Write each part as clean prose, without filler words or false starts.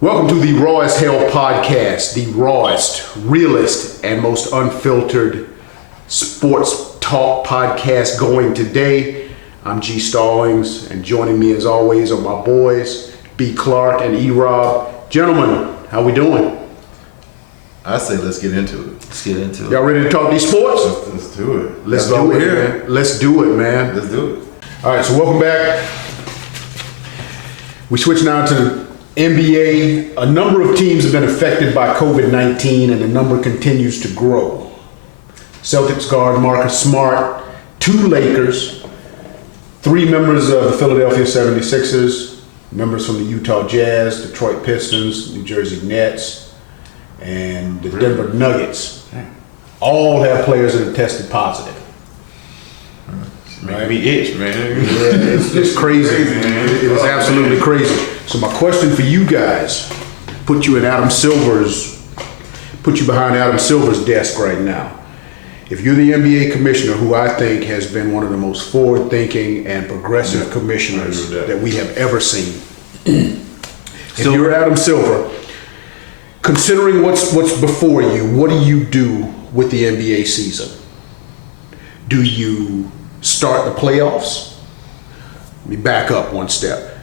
Welcome to the Raw as Hell podcast, the rawest, realest, and most unfiltered sports talk podcast going today. I'm G Stallings, and joining me as always are my boys, B Clark and E Rob. Gentlemen, how we doing? I say let's get into it. Let's get into it. Y'all ready to talk these sports? Let's do it. Let's do it, man. Let's do it, man. Let's do it. All right, so welcome back. We switch now to the NBA. A number of teams have been affected by COVID-19 and the number continues to grow. Celtics guard Marcus Smart, 2 Lakers, 3 members of the Philadelphia 76ers, members from the Utah Jazz, Detroit Pistons, New Jersey Nets, and the Denver Nuggets. All have players that have tested positive. Make me itch, man. Yeah, it's just crazy, man. It is absolutely crazy. So my question for you guys, put you behind Adam Silver's desk right now. If you're the NBA commissioner, who I think has been one of the most forward-thinking and progressive commissioners that we have ever seen, if you're Adam Silver, considering what's before you, what do you do with the NBA season? Do you start the playoffs? Let me back up one step.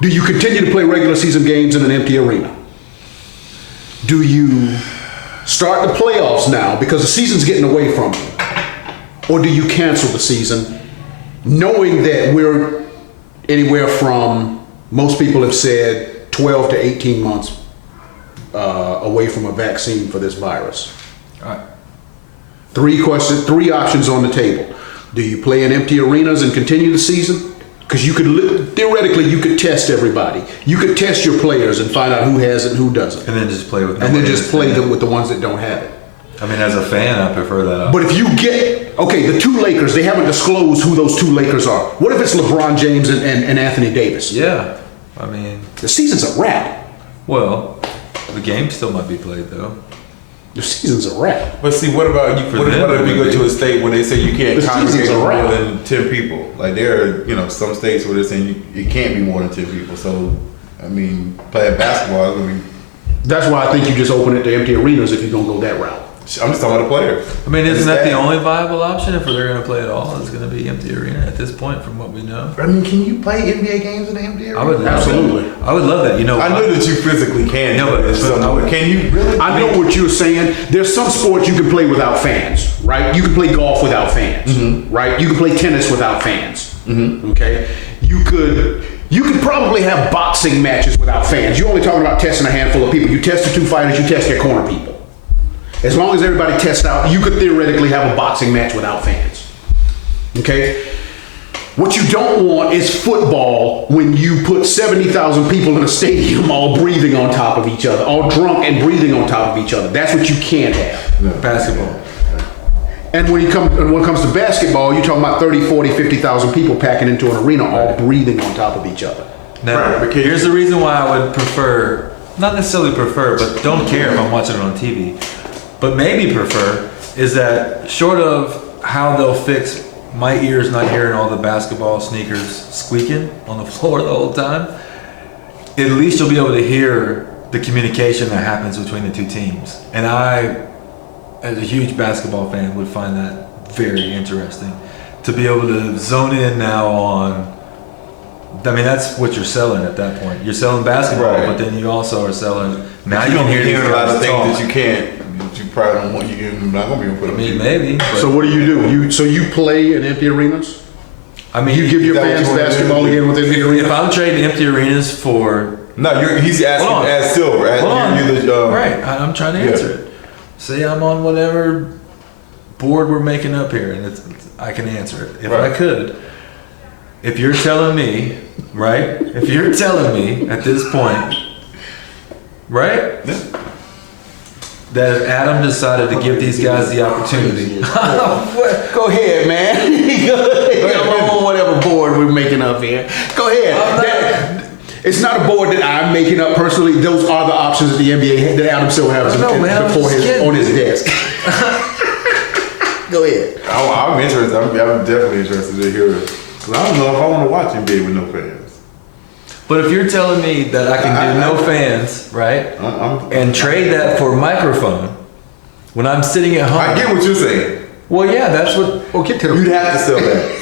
Do you continue to play regular season games in an empty arena? Do you start the playoffs now because the season's getting away from you? Or do you cancel the season knowing that we're anywhere from, most people have said, 12 to 18 months away from a vaccine for this virus? All right. 3 options on the table. Do you play in empty arenas and continue the season? Because you could, theoretically, you could test everybody. You could test your players and find out who has it and who doesn't. And then just play with them. And then just play them with the ones that don't have it. I mean, as a fan, I prefer that option. But if you get, the 2 Lakers, they haven't disclosed who those 2 Lakers are. What if it's LeBron James and Anthony Davis? Yeah. I mean, the season's a wrap. Well, the game still might be played, though. The season's a wrap. But see, what about you? What about if you go to a state where they say you can't congregate more than 10 people? Like there are, some states where they're saying it can't be more than 10 people. So, I mean, playing basketball, that's why I think you just open it to empty arenas if you're going to go that route. I'm just talking about the players. I mean, isn't that the only viable option if they're going to play at all? It's going to be empty arena at this point, from what we know. I mean, can you play NBA games in the empty arena? I would absolutely. I would love that. I know that you physically can. No, but can you really? I know what you're saying. There's some sports you can play without fans, right? You can play golf without fans, right? You can play tennis without fans. Okay, you could probably have boxing matches without fans. You're only talking about testing a handful of people. You test the 2 fighters, you test their corner people. As long as everybody tests out, you could theoretically have a boxing match without fans. Okay? What you don't want is football when you put 70,000 people in a stadium all breathing on top of each other, all drunk and breathing on top of each other. That's what you can't have. No. Basketball. And when it comes to basketball, you're talking about 30, 40, 50,000 people packing into an arena all breathing on top of each other. Now, here's the reason why I would prefer, not necessarily prefer, but don't care if I'm watching it on TV. But maybe prefer is that short of how they'll fix my ears not hearing all the basketball sneakers squeaking on the floor the whole time, at least you'll be able to hear the communication that happens between the 2 teams. And I, as a huge basketball fan, would find that very interesting to be able to zone in now on. I mean, that's what you're selling at that point. You're selling basketball, but then you also are selling. Now you can hear a lot of things that you can't. You probably don't want. You're not gonna be able to put up. I mean, maybe. So what do? You play in empty arenas? I mean, you give your fans basketball again within the arena? If I'm trading empty arenas for he's asking as Silver. Right, I'm trying to answer it. Say I'm on whatever board we're making up here, and I can answer it if I could. If you're telling me, right? If you're telling me at this point, right? Yeah. That if Adam decided to give these guys the opportunity. Go ahead, man. Go ahead. I'm on whatever board we're making up here. Go ahead. It's not a board that I'm making up personally. Those are the options that the NBA, that Adam Silver has on his desk. Go ahead. I'm interested. I'm definitely interested to hear it. Because I don't know if I want to watch NBA with no fans. But if you're telling me that I can do no fans, right, and trade that for microphone when I'm sitting at home. I get what you're saying. Well, yeah, that's what. Well, get to the. You'd have to sell that.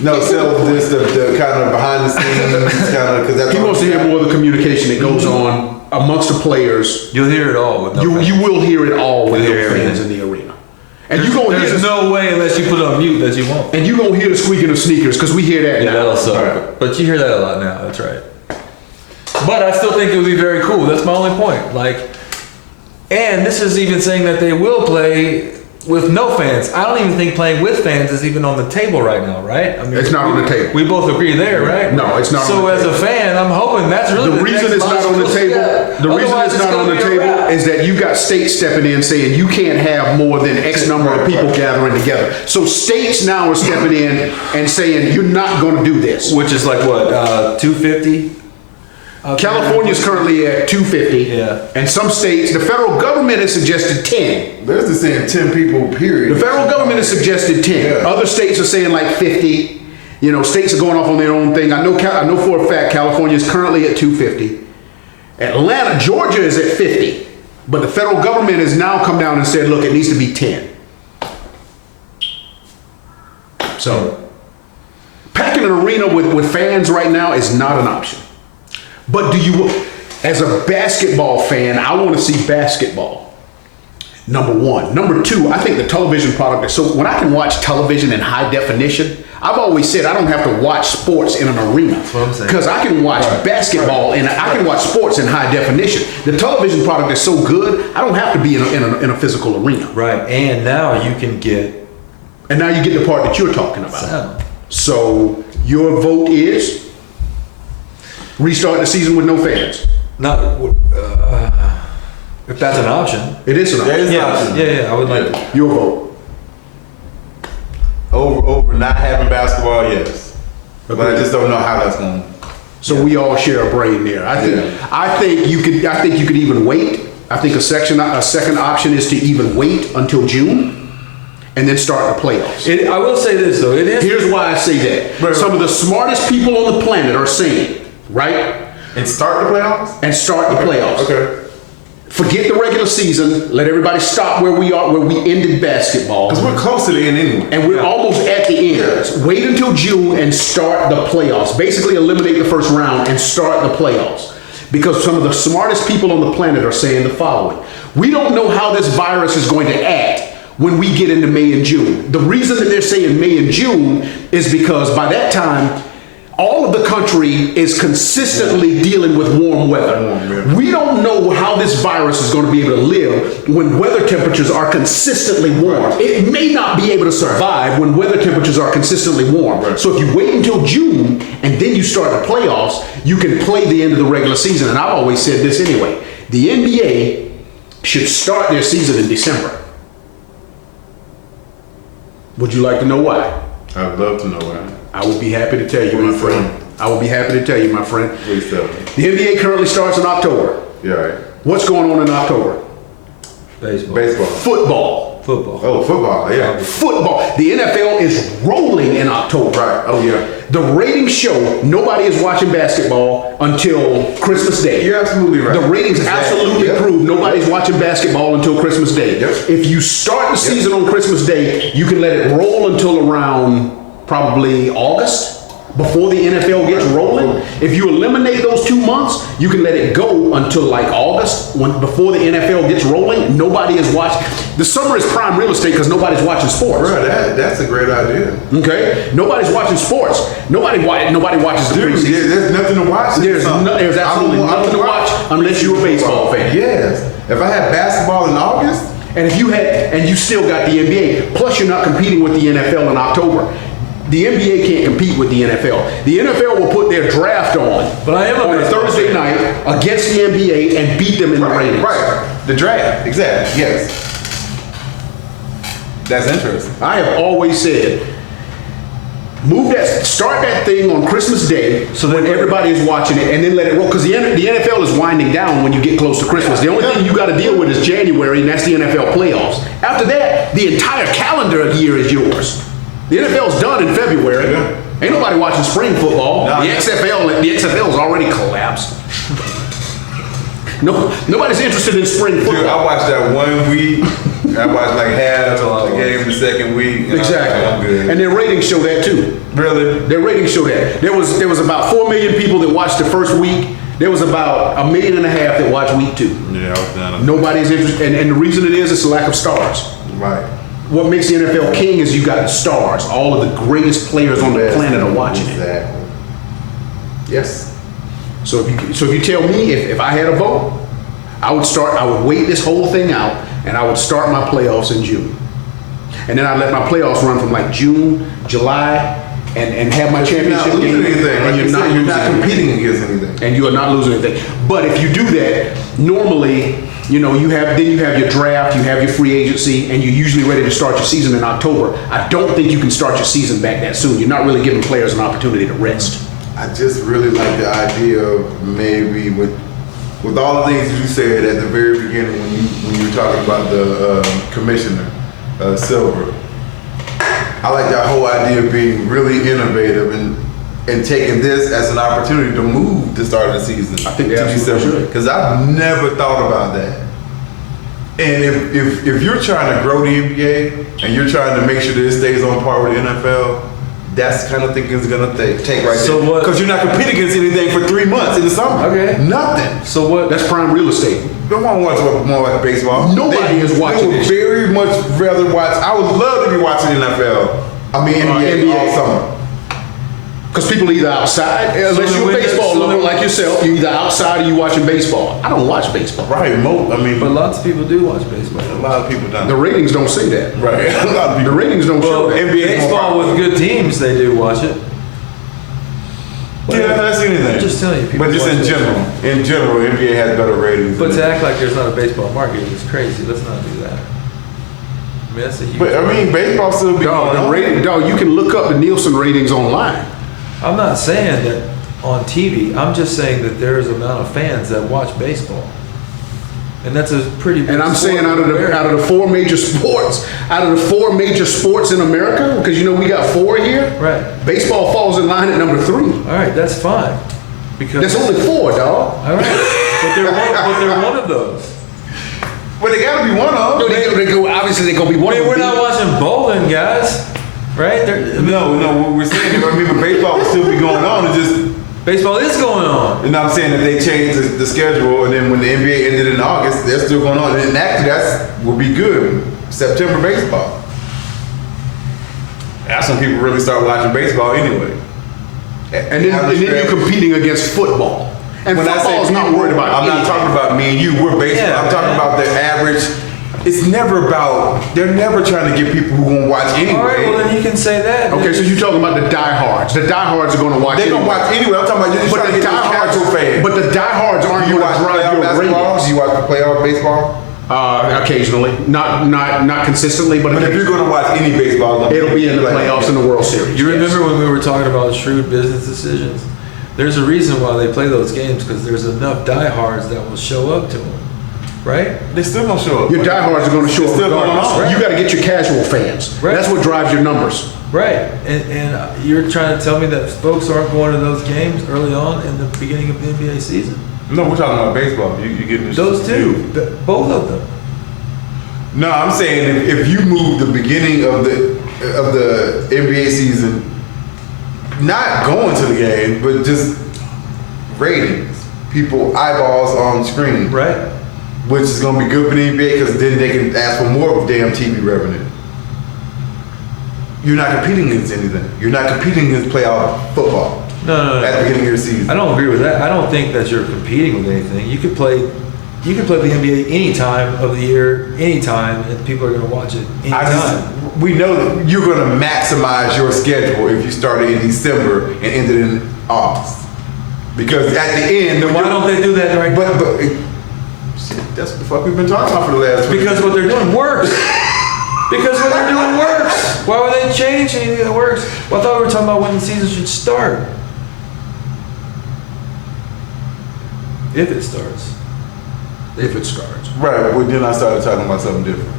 No, sell this the kind of behind the scenes kind of because that's. He wants to hear more of the communication that goes on amongst the players. You'll hear it all with no fans. You will hear it all with You'll no hear fans in everything. the arena. And you gonna hear There's this, no way unless you put it on mute that you won't. and you gonna hear the squeaking of sneakers because we hear that Yeah, now. that'll suck. Right. But you hear that a lot now. That's right. But I still think it would be very cool. That's my only point. Like, and this is even saying that they will play with no fans. I don't even think playing with fans is even on the table right now, right? I mean, It's not on the table. We both agree there, right? No, it's not So on the as table. a fan, I'm hoping that's really The reason next it's not on the logical table, step. the reason Otherwise, it's not on the gonna be a table wrap. is that you got states stepping in saying you can't have more than X number of people gathering together. So states now are stepping in and saying you're not going to do this. Which is like what, 250? California's currently at 250. Yeah. And some states, the federal government has suggested 10. There's the saying 10 people, period. The federal government has suggested 10. Yeah. Other states are saying like 50. You know, states are going off on their own thing. I know for a fact California is currently at 250. Atlanta, Georgia is at 50. But the federal government has now come down and said, look, it needs to be 10. So, packing an arena with fans right now is not an option. But do you, as a basketball fan, I want to see basketball. Number one. Number two, I think the television product is so, when I can watch television in high definition, I've always said I don't have to watch sports in an arena. what I'm saying. Because I can watch basketball and I can watch sports in high definition. The television product is so good, I don't have to be in a physical arena. Right, and now you can get And now you get the part that you're talking about. sound. So your vote is restart the season with no fans. Not, if that's an option. It is an option. Yeah, I would like to. Your vote. Over not having basketball, yes. But I just don't know how that's going. So we all share a brain there. I think you could even wait. I think a second option is to even wait until June and then start the playoffs. I will say this though, it is. Here's why I say that. Right. Some of the smartest people on the planet are saying, right? And start the playoffs? And start the playoffs. Okay. Forget the regular season. Let everybody stop where we are, where we ended basketball. Because we're close to the end anyway. And we're almost at the end. Wait until June and start the playoffs. Basically eliminate the first round and start the playoffs. Because some of the smartest people on the planet are saying the following. We don't know how this virus is going to act when we get into May and June. The reason that they're saying May and June is because by that time, all of the country is consistently dealing with warm weather. We don't know how this virus is going to be able to live when weather temperatures are consistently warm. It may not be able to survive when weather temperatures are consistently warm. So if you wait until June and then you start the playoffs, you can play the end of the regular season. And I've always said this anyway. The NBA should start their season in December. Would you like to know why? I'd love to know why. I will be happy to tell you, my friend. I will be happy to tell you, my friend. Please tell me. The NBA currently starts in October. Yeah, right. What's going on in October? Baseball. Baseball. Football. Football. Oh, football, yeah. Football. The NFL is rolling in October. Right, oh yeah. The ratings show nobody is watching basketball until Christmas Day. You're absolutely right. The ratings Exactly. absolutely Yep. prove nobody's watching basketball until Christmas Day. Yep. If you start the season on Christmas Day, you can let it roll until around probably August before the NFL gets rolling. If you eliminate those 2 months, you can let it go until like August before the NFL gets rolling. Nobody is watching. The summer is prime real estate because nobody's watching sports. Bro, that's a great idea. Okay? Nobody's watching sports. Nobody watches the Dude, preseason. there's nothing to watch. There's absolutely nothing to watch unless you're a baseball fan. Yes. If I had basketball in August, And if you you still got the NBA, plus you're not competing with the NFL in October. The NBA can't compete with the NFL. The NFL will put their draft on, But I am a on a baseball Thursday night against the NBA and beat them in the ratings. right. The draft, exactly, yes. That's interesting. I have always said, start that thing on Christmas Day so when everybody is watching it and then let it roll. Because the NFL is winding down when you get close to Christmas. The only thing you got to deal with is January, and that's the NFL playoffs. After that, the entire calendar year is yours. The NFL's done in February. Ain't nobody watching spring football. No, the XFL's already collapsed. No, nobody's interested in spring football. Dude, I watched that 1 week. I watched like half the game the second week. Exactly. I'm good. And their ratings show that too. Really? Their ratings show that. There was about 4 million people that watched the first week. There was about 1.5 million that watched week 2. Yeah, I was done. Nobody's interested, and the reason it is, it's the lack of stars. Right. What makes the NFL king is you got stars. All of the greatest players on the planet are watching it. Exactly. Yes. So if you tell me if I had a vote, I would wait this whole thing out, and I would start my playoffs in June. And then I'd let my playoffs run from like June, July, and have my championship You're game. not losing anything. And You're not competing against anything. And you are not losing anything. But if you do that, normally, you have your draft, you have your free agency, and you're usually ready to start your season in October. I don't think you can start your season back that soon. You're not really giving players an opportunity to rest. I just really like the idea of maybe with all the things you said at the very beginning when you were talking about the commissioner, Silver. I like that whole idea of being really innovative and taking this as an opportunity to move the start of the season. I think they absolutely should. Because I've never thought about that. And if you're trying to grow the NBA and you're trying to make sure that it stays on par with the NFL, that's the kind of thinking it's gonna take right So there. what- Because you're not competing against anything for 3 months in the summer. Okay. Nothing. So what? That's prime real estate. Don't want to watch more like baseball. Nobody is watching They would this. very much rather watch. I would love to be watching NFL. I mean NBA all summer. Because people are either outside, unless you're a baseball lover like yourself, you're either outside or you watching baseball. I don't watch baseball. Right, But lots of people do watch baseball. a lot of people don't. The ratings don't say that. Right, a lot of The people. ratings don't show Well, that. NBA baseball with good teams, they do watch it. Yeah, that's anything. I'm just telling you, people But just watch in general, NBA has better ratings. But than to that. act like there's not a baseball market is crazy. Let's not do that. I mean, that's a huge. But I mean, baseball still be going on. Dog, you can look up the Nielsen ratings online. I'm not saying that on TV. I'm just saying that there's an amount of fans that watch baseball, and that's a pretty. Big And I'm saying out of the four major sports in America, because we got 4 here. Right. Baseball falls in line at number 3. All right, that's fine. Because There's only 4, dog. all right, but they're one of those. But they gotta be one of them. Obviously, they're gonna be one I mean, of we're them. not watching bowling, guys. Right? No, what we're saying, I mean, but baseball will still be going on. It's just, Baseball is going on. and I'm saying that they changed the schedule, and then when the NBA ended in August, they're still going on. And actually, that would be good. September baseball. That's when people really start watching baseball anyway. And then you're competing against football. And When I say football's not people, worried about I'm not anything. talking about me and you. We're baseball. Yeah, I'm talking man. about the average. It's never about. They're never trying to get people who gonna watch anyway. All right, well then you can say that. Okay, so you're talking about the diehards. The diehards are going to watch. They anyway. gonna watch anyway. I'm talking about you're just But trying the to get those casual diehards, fans. but the diehards aren't you going watch to drive playoff your basketball? ratings. You watch the playoff baseball? Occasionally, not consistently, but But if you're gonna watch any baseball, it'll be in the playoffs in the World Series. You yes. remember when we were talking about shrewd business decisions? There's a reason why they play those games, because there's enough diehards that will show up to them, right? they still gonna show up. Your diehards are going to show It's up still going regardless. on. You got to get your casual fans. Right. That's what drives your numbers. Right, and you're trying to tell me that folks aren't going to those games early on in the beginning of the NBA season? No, we're talking about baseball. You getting this Those two, both of them. No, I'm saying if you move the beginning of the NBA season, not going to the game, but just ratings, people eyeballs on screen, Right. which is gonna be good for the NBA because then they can ask for more damn TV revenue. You're not competing against anything. You're not competing against playoff football No. at the beginning of your season. I don't agree with that. I don't think that you're competing with anything. You can play the NBA any time of the year, anytime, and people are going to watch it anytime. We know that you're going to maximize your schedule if you started in December and ended in August. Because at the end, Then why don't they do that right now? But shit, that's what the fuck we've been talking about for the last 20 Because what they're doing works. Because what they're doing works. Why would they change anything that works? Well, I thought we were talking about when the season should start. If it starts. If it starts. Right, well then I started talking about something different.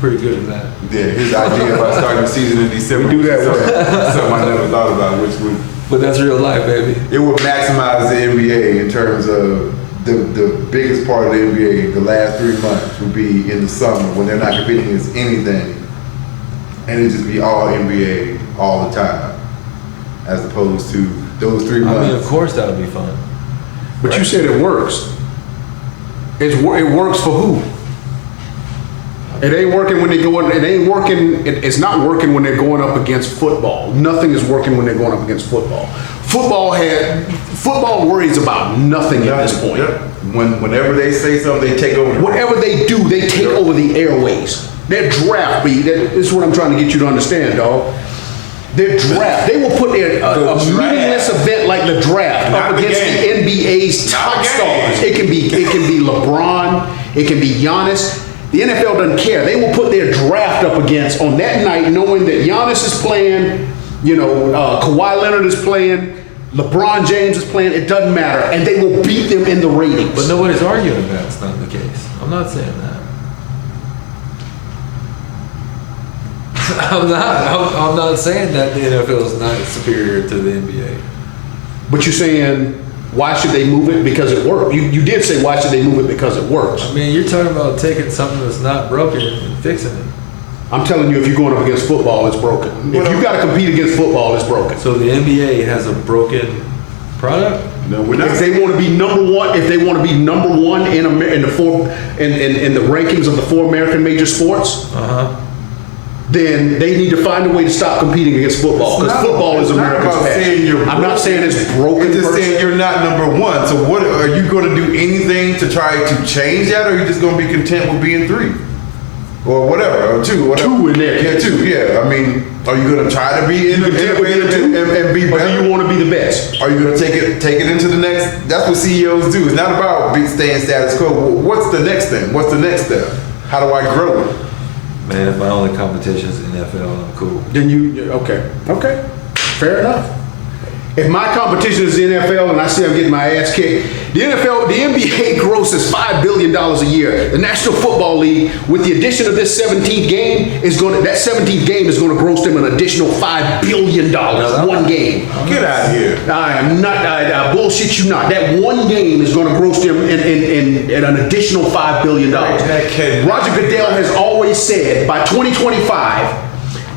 pretty good at that. Yeah, his idea about starting the season in December. We do that something I never thought about, which would But that's real life, baby. it would maximize the NBA in terms of the biggest part of the NBA. The last 3 months would be in the summer when they're not competing against anything, and it just be all NBA all the time, as opposed to those 3 months. I mean, of course that would be fun. But you said it works. It works for who? It ain't working when they go. It ain't working. It's not working when they're going up against football. Nothing is working when they're going up against football. Football worries about nothing at this point. Yep. Whenever they say something, they take over. Whatever they do, they take over the airways. Their draft beat. This is what I'm trying to get you to understand, dog. Their draft. They will put a meaningless event like the draft Not up the against game. the NBA's Not top the stars. game. It can be LeBron. It can be Giannis. The NFL doesn't care. They will put their draft up against on that night, knowing that Giannis is playing. Kawhi Leonard is playing. LeBron James is playing. It doesn't matter, and they will beat them in the ratings. But nobody's arguing that's not the case. I'm not saying that. I'm not saying that the NFL is not superior to the NBA. But you're saying, why should they move it? Because it works. You did say, why should they move it? Because it works. I mean, you're talking about taking something that's not broken and fixing it. I'm telling you, if you're going up against football, it's broken. If you got to compete against football, it's broken. So the NBA has a broken product? No, we're not. If they want to be number one, in the rankings of the 4 American major sports, then they need to find a way to stop competing against football, because football is America's passion. I'm not saying it's broken. It's just saying you're not number one. So what are you going to do anything to try to change that, or are you just going to be content with being 3? Or whatever, or 2, whatever. 2 in there. Yeah, 2, yeah. I mean, are you going to try to be innovative and be Or better? do you want to be the best? Are you going to take it into the next? That's what CEOs do. It's not about staying status quo. What's the next thing? What's the next step? How do I grow? Man, if my only competition is NFL, I'm cool. Then okay, fair enough. If my competition is the NFL and I see I'm getting my ass kicked, the NBA grosses $5 billion a year. The National Football League, with the addition of this 17th game, that 17th game is going to gross them an additional $5 billion. One game. Get out of here. I am not, I bullshit you not. That one game is going to gross them in an additional $5 billion. Roger Goodell has always said, by 2025,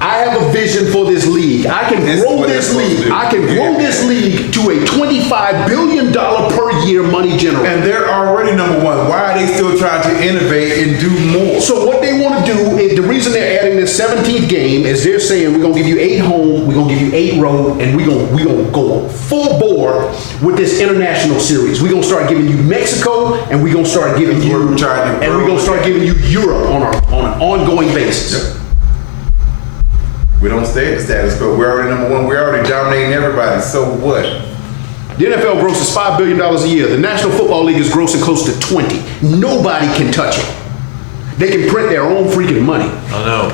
I have a vision for this league. I can grow this league. I can grow this league to a $25 billion per year money generator. And they're already number one. Why are they still trying to innovate and do more? So what they want to do is, the reason they're adding this 17th game is they're saying, we're going to give you 8 home, we're going to give you 8 road, and we're going to go full bore with this international series. We're going to start giving you Mexico, and we're going to start giving you, Europe on an ongoing basis. Yep. We don't stay at the status quo. We're already number one. We're already dominating everybody. So what? The NFL grosses $5 billion a year. The National Football League is grossing close to 20. Nobody can touch it. They can print their own freaking money. I know.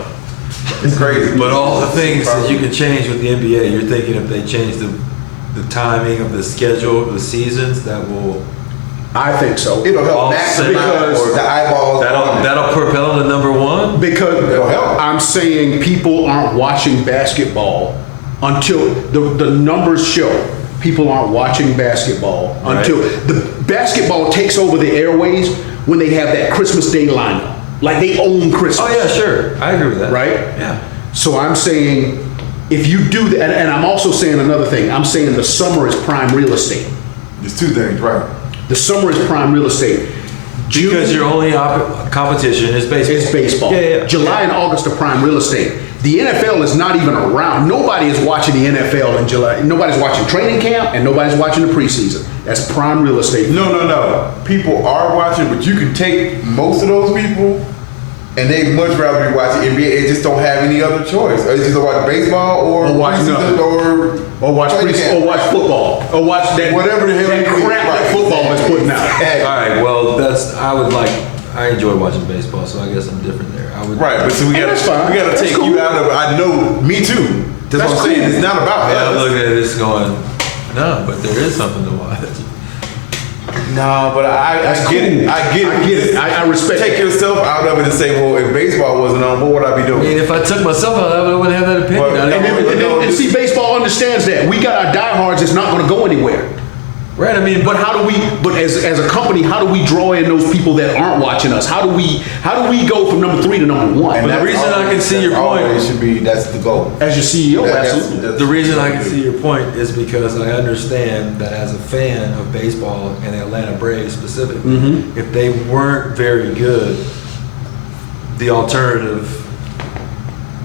It's crazy. But all the things that you can change with the NBA, you're thinking if they change the timing of the schedule of the seasons, that will... I think so. It'll help because the eyeballs. That'll propel them to number one? Because It'll help. I'm saying people aren't watching basketball until the numbers show people aren't watching basketball until the basketball takes over the airways when they have that Christmas Day lineup. Like they own Christmas. Oh yeah, sure. I agree with that. Right? Yeah. So I'm saying if you do that, and I'm also saying another thing. I'm saying the summer is prime real estate. There's 2 things, right? The summer is prime real estate. Because your only competition is baseball. It's baseball. Yeah. July and August are prime real estate. The NFL is not even around. Nobody is watching the NFL in July. Nobody's watching training camp, and nobody's watching the preseason. That's prime real estate. No. People are watching, but you can take most of those people, and they much rather be watching NBA. They just don't have any other choice. Or just watch baseball or watch nothing. or watch football, or watch that whatever the hell that crap that football is putting out. All right. Well, I enjoy watching baseball, so I guess I'm different there. Right, but so we gotta take cool. you out of. I know, me too. That's what I'm saying. cool. It's not about Yeah, I'm us. looking at this going, no, but there is something to watch. No, but I get it. I get it. I respect Take it. yourself out of it and say, well, if baseball wasn't on, what would I be I doing? mean, if I took myself out of it, I wouldn't have that opinion. Well, I don't- And see, baseball understands that. We got our diehards that's not going to go anywhere. right, I mean, But how do we? But as a company, how do we draw in those people that aren't watching us? How do we go from number 3 to number 1? the reason I can see your point- always should be, that's the goal. As your CEO, That's- absolutely. that's- the reason I can see your point is because I understand that as a fan of baseball and the Atlanta Braves specifically, if they weren't very good, the alternative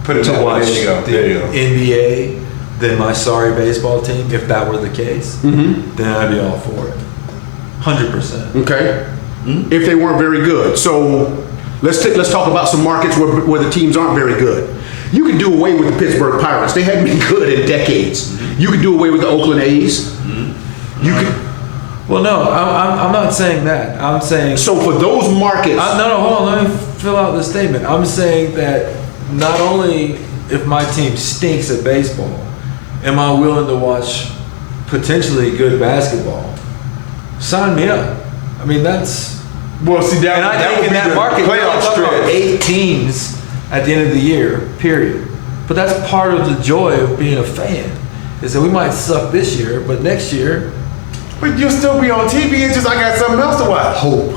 Put it to that way. watch There you go. the There you go. NBA than my sorry baseball team, if that were the case, then I'd be all for it. 100%. Okay. If they weren't very good, so let's talk about some markets where the teams aren't very good. You can do away with the Pittsburgh Pirates. They haven't been good in decades. You can do away with the Oakland A's. You can. Well, no, I'm not saying that. I'm saying So for those markets, no, hold on. Let me fill out the statement. I'm saying that not only if my team stinks at baseball, am I willing to watch potentially good basketball? Sign me up. I mean, that's. Well, see, that, And I that think would in be that the market, we're playoff talking about stretch. 8 teams at the end of the year, period. But that's part of the joy of being a fan, is that we might suck this year, but next year, But you'll still be on TV. It's just I got something else to watch. hope.